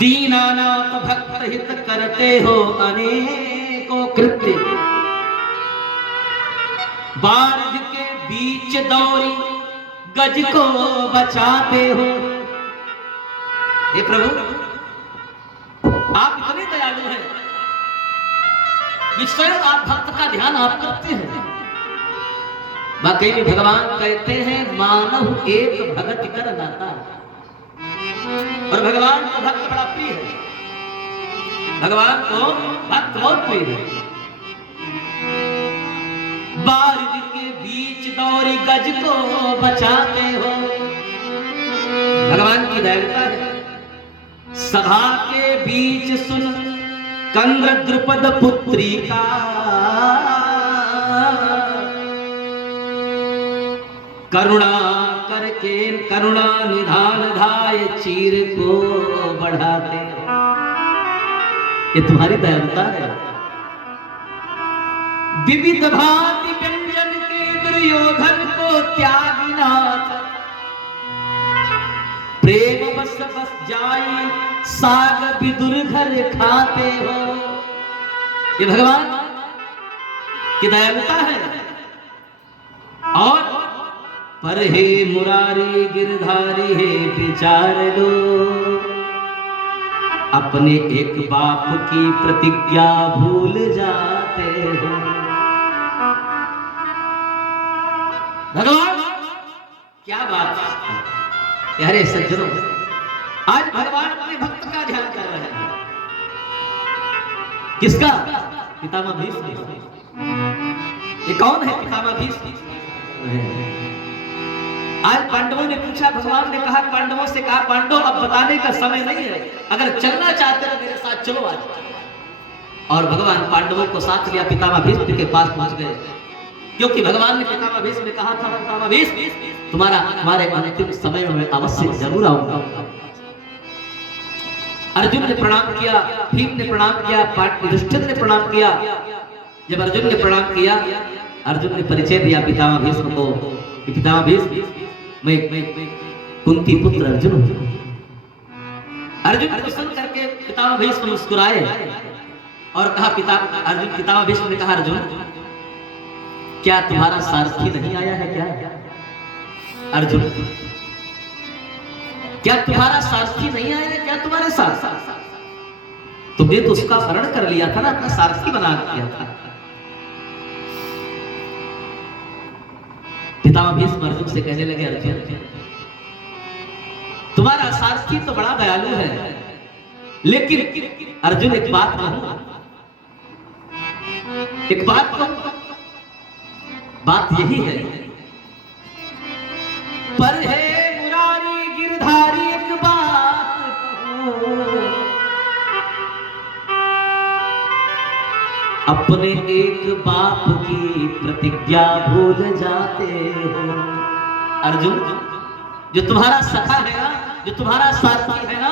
दीनानाथ भक्त हित करते हो अनेकों कृत्य, बारज के बीच दौरी गज को बचाते हो। हे प्रभु, आप इतने दयालु हैं कि स्वयं आप भक्त का ध्यान आप करते हैं। वाकई में भगवान कहते हैं मानव एक भगत कर नाता, और भगवान को भक्त बड़ा प्रिय है। भगवान को भक्त बहुत प्रिय है। बारिज के बीच दौरी गज को बचाते हो, भगवान की दयालुता है। सभा के बीच सुन कंद्र द्रुपद पुत्री का, करुणा करके करुणा निधान धाय चीर को बढ़ाते। ये तुम्हारी दयालुता है। विविध भांति व्यंजन के दुर्योधन को त्यागनाथ, प्रेम बस बस जाई साग विदुर घर खाते हो। ये भगवान की दयालुता है। और पर हे मुरारी गिरधारी है विचार लो, अपने एक बाप की प्रतिज्ञा भूल जाते हो। भगवान क्या बात है। अरे सज्जनों, आज भगवान अपने भक्त का ध्यान कर रहे हैं। किसका? पितामह भीष्म। ये कौन है पितामह भीष्म? आज पांडवों ने पूछा, भगवान ने कहा पांडवों से कहा, पांडव अब बताने का समय नहीं है, अगर चलना चाहते हो मेरे साथ चलो आज। और भगवान पांडवों को साथ लिया, पितामह भीष्म के पास पहुंच गए, क्योंकि भगवान ने पितामह भीष्म ने कहा था, पितामह भीष्म तुम्हारे अंतिम समय में अवश्य जरूर आऊंगा। अर्जुन ने प्रणाम किया, भीम ने प्रणाम किया, युधिष्ठिर ने प्रणाम किया। जब अर्जुन ने प्रणाम किया, अर्जुन ने परिचय दिया पितामह भीष्म को, पितामह भीष्म मैं कुंती पुत्र अर्जुन हूं। अर्जुन को सुन करके पितामह भीष्म मुस्कुराए और कहा, पितामह भीष्म ने कहा, अर्जुन क्या तुम्हारा सारथी नहीं आया है क्या? अर्जुन, क्या तुम्हारा सारथी नहीं आया है क्या तुम्हारे साथ? तुमने तो उसका हरण कर लिया था ना, अपना सारथी बना दिया था। पितामह भीष्म अर्जुन से कहने लगे, अर्जुन तुम्हारा सारथी तो बड़ा दयालु है, लेकिन अर्जुन एक बात कहूं, एक बात कहूं, बात यही है, पर है मुरारी गिरधारी एक बात कहूं, अपने एक बाप की प्रतिज्ञा भूल जाते हो। अर्जुन, जो तुम्हारा सखा है ना, जो तुम्हारा साथी है ना,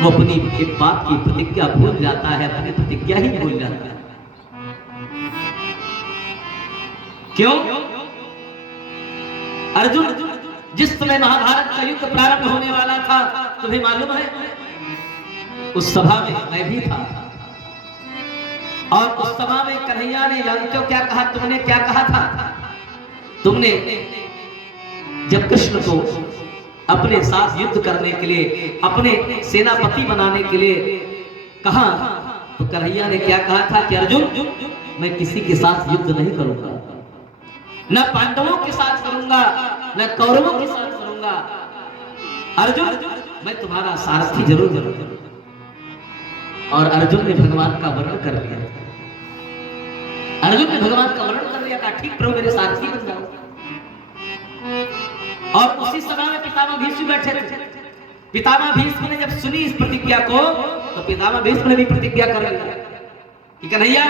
वो अपनी एक बाप की प्रतिज्ञा भूल जाता है, अपनी प्रतिज्ञा ही भूल जाता है। क्यों? अर्जुन, जिस समय महाभारत का युद्ध प्रारंभ होने वाला था, तुम्हें मालूम है उस सभा में मैं भी था, और उस सभा में कन्हैया ने, जानते हो क्या कहा? तुमने क्या कहा था? तुमने जब कृष्ण को अपने साथ युद्ध करने के लिए, अपने सेनापति बनाने के लिए कहा, तो कन्हैया ने क्या कहा था कि अर्जुन, मैं किसी के साथ युद्ध नहीं करूंगा, न पांडवों के साथ करूंगा, न कौरवों के साथ करूंगा। अर्जुन, मैं तुम्हारा सारथी जरूर करूंगा। और अर्जुन ने भगवान का वर्णन कर लिया। अर्जुन ने भगवान का वर्णन कर लिया, कहा ठीक प्रभु मेरे सारथी बन जाओ। और उसी समय में पितामह भीष्म बैठे थे। पितामह भीष्म ने जब सुनी इस प्रतिज्ञा को, तो पितामह भीष्म ने भी प्रतिज्ञा कर लिया कि कन्हैया,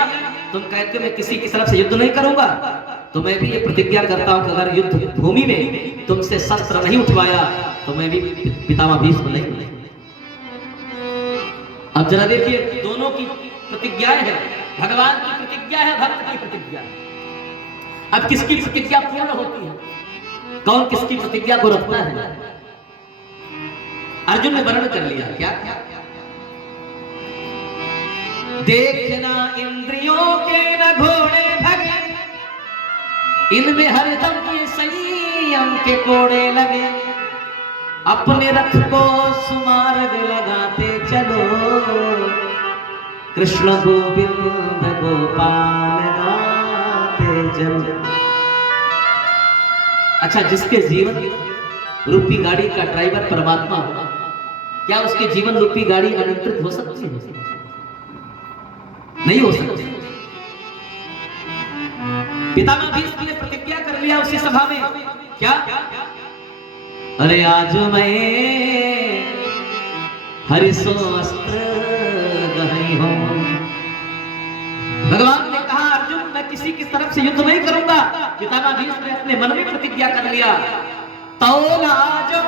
तुम कहते हो मैं किसी की तरफ से युद्ध नहीं करूंगा, तो मैं भी ये प्रतिज्ञा करता हूं कि अगर युद्ध भूमि में तुमसे शस्त्र नहीं उठवाया, तो मैं भी पितामह भीष्म नहीं। अब जरा देखिए, दोनों की प्रतिज्ञाएं हैं, भगवान की प्रतिज्ञा है, भक्त की प्रतिज्ञा। अब किसकी प्रतिज्ञा पूर्ण होती है? कौन किसकी प्रतिज्ञा को रखता है? अर्जुन ने वर्णन कर लिया क्या? देखना इंद्रियों के न घोड़े भगे, इनमें हरदम ये संयम के कोड़े लगे, अपने रथ को सुमार्ग लगाते चलो, कृष्ण गोविंद गोपाल गाते चलो। अच्छा, जिसके जीवन रूपी गाड़ी का ड्राइवर परमात्मा होगा, क्या उसके जीवन रूपी गाड़ी अनियंत्रित हो सकती है? नहीं हो सकती। पितामह भीष्म ने प्रतिज्ञा कर लिया उसी सभा में, क्या? अरे आज मैं हरिसो अस्त्र गहरी हूं। भगवान ने कहा अर्जुन मैं किसी की तरफ से युद्ध नहीं करूंगा। पितामह भीष्म ने अपने मन में प्रतिज्ञा कर लिया, तौला जो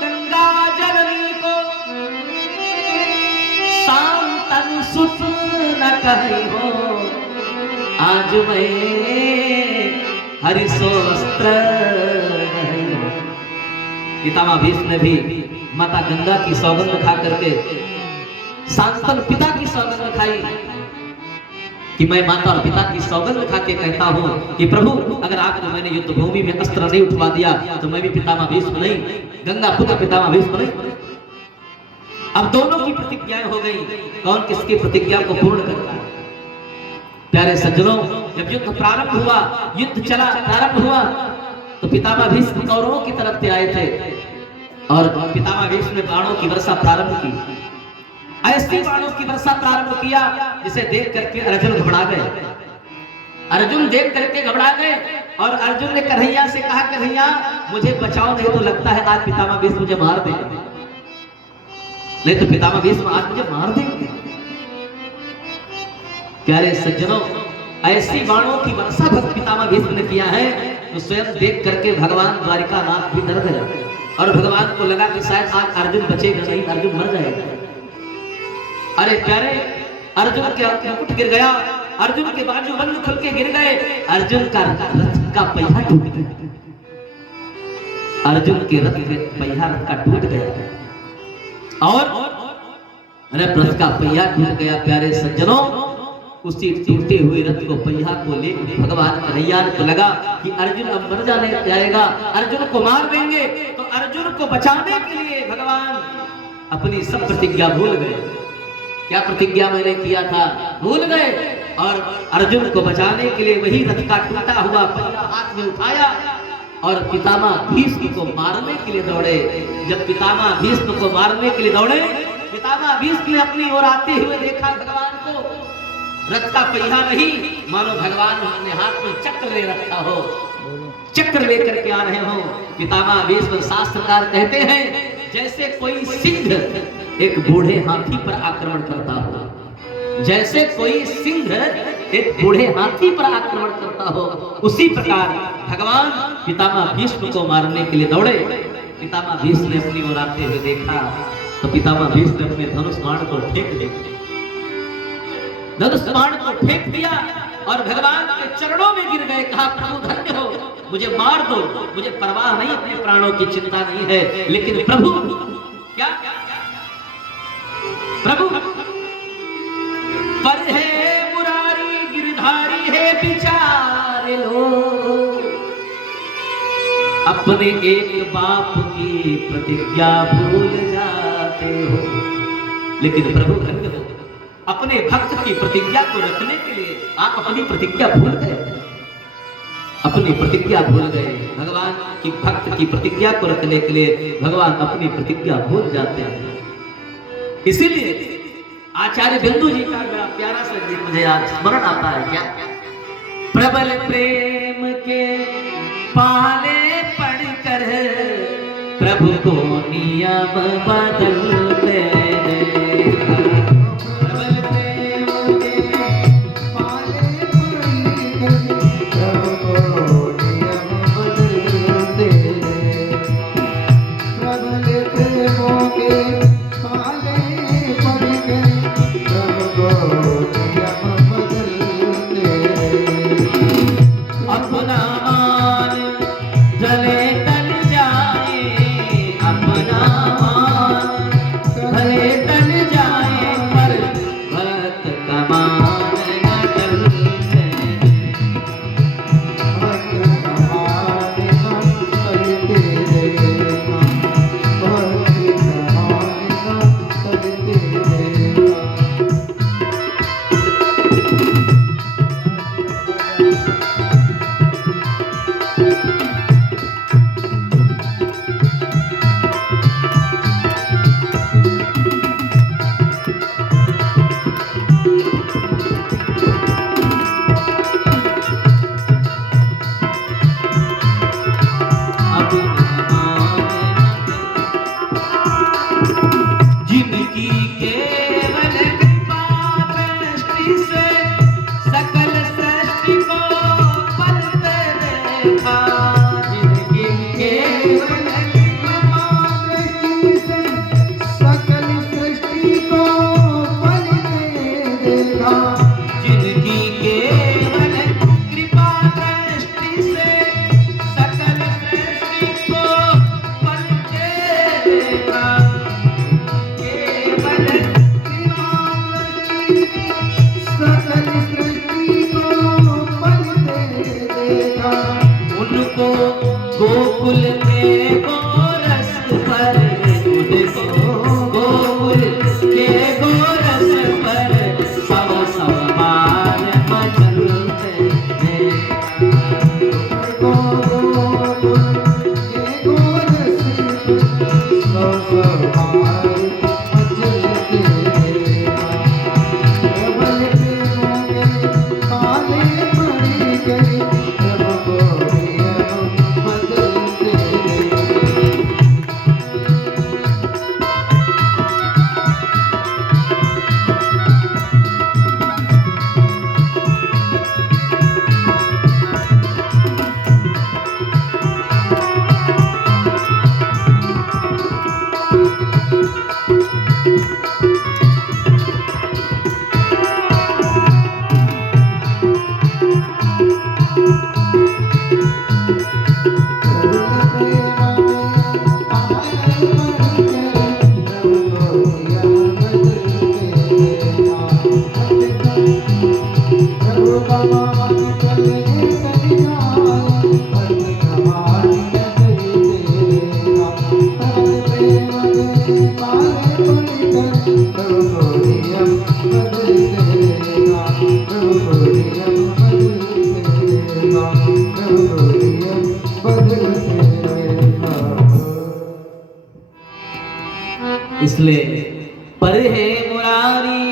गंगा जननी को शांतनु सुत न कही हो, आज मैं हरिसो अस्त्र गहरी हूं। पितामह भीष्म ने भी माता गंगा की सौगंध खा करके शांतनु पिता की सौगंध खाई कि मैं माता और पिता की सौगंध खा के कहता हूं कि प्रभु अगर आपको मैंने युद्ध भूमि में अस्त्र नहीं उठवा दिया तो मैं भी पितामह भीष्म नहीं, गंगा पुत्र पितामह भीष्म नहीं। अब दोनों की प्रतिज्ञाएं हो गई, कौन किसकी प्रतिज्ञा को पूर्ण करता है। प्यारे सज्जनों, जब युद्ध प्रारंभ हुआ, युद्ध चला प्रारंभ हुआ तो पितामह भीष्म कौरवों की तरफ से आए थे और पितामह भीष्म ने बाणों की वर्षा प्रारंभ की। ऐसी बाणों की वर्षा प्रारंभ किया जिसे देख करके अर्जुन घबरा गए। अर्जुन देख करके घबरा गए और अर्जुन ने कन्हैया से कहा, कन्हैया मुझे बचाओ, नहीं तो लगता है आज पितामह भीष्म मुझे मार देंगे, नहीं तो पितामह भीष्म आज मुझे मार देंगे। प्यारे सज्जनों, ऐसी बाणों की वर्षा पितामह भीष्म ने किया है तो स्वयं देख करके भगवान द्वारिकानाथ भी डर गए और भगवान को लगा कि शायद आज अर्जुन बचेगा नहीं, अर्जुन मर जाएगा। अरे प्यारे, अर्जुन के मुकुट गिर गया, अर्जुन के बाजू बंद खुल के गिर गए, अर्जुन का रथ का पहिया टूट गया, अर्जुन के रथ के पहिया रथ का टूट गया और रथ का पहिया टूट गया। प्यारे सज्जनों, उसी टूटे हुए रथ को पहिया को ले भगवान कन्हैया को लगा कि अर्जुन अब मर जाने जाएगा, अर्जुन को मार देंगे। तो अर्जुन को बचाने के लिए भगवान अपनी सब प्रतिज्ञा भूल गए। क्या प्रतिज्ञा मैंने किया था भूल गए और अर्जुन को बचाने के लिए वही रथ का टूटा हुआ पहिया हाथ में उठाया और पितामह भीष्म को मारने के लिए दौड़े। जब पितामह भीष्म को मारने के लिए दौड़े, पितामह भीष्म ने अपनी ओर आते हुए देखा भगवान को, रथ का पहिया नहीं, मानो भगवान अपने हाथ में चक्र ले रखा हो, चक्र लेकर के आ रहे हो। पितामह भीष्म शास्त्रकार कहते हैं जैसे कोई सिंह एक बूढ़े हाथी पर आक्रमण करता हो, जैसे कोई सिंह एक बूढ़े हाथी पर आक्रमण करता हो, उसी प्रकार भगवान पितामह भीष्म को मारने के लिए दौड़े। पितामह भीष्म ने अपनी ओर आते हुए देखा तो पितामह भीष्म ने अपने धनुष बाण को फेंक दिया, धनुष बाण को फेंक दिया और भगवान के चरणों में गिर गए। कहा, प्रभु धन्य हो, मुझे मार दो, मुझे परवाह नहीं, अपने प्राणों की चिंता नहीं है, लेकिन प्रभु क्या प्रभु पर है मुरारी गिरधारी है बिचारे लोग, अपने एक बाप की प्रतिज्ञा भूल जाते हो। लेकिन प्रभु धन्य हो, अपने भक्त की प्रतिज्ञा को रखने के लिए आप अपनी प्रतिज्ञा भूल गए, अपनी प्रतिज्ञा भूल गए। भगवान की भक्त की प्रतिज्ञा को रखने के लिए भगवान अपनी प्रतिज्ञा भूल जाते हैं। इसीलिए आचार्य बिंदु जी का बड़ा प्यारा सा गीत मुझे आज स्मरण आता है। क्या? प्रबल प्रेम के पाले पढ़कर प्रभु को नियम बदलते देखा, प्रबल प्रेम के पाले पढ़कर प्रभु को नियम बदलते, प्रबल प्रेमों के अपना मान जले तल जाए, अपना मान गोरस पर तुझको गोकुल के गोरस पर सब सब बार मचलते हैं। गोकुल के गोरस सब सब बार मचलते हैं। प्रबल प्रेमों में काले पड़ी गई प्रभु को बदलते हैं। इसलिए पर है मुरारी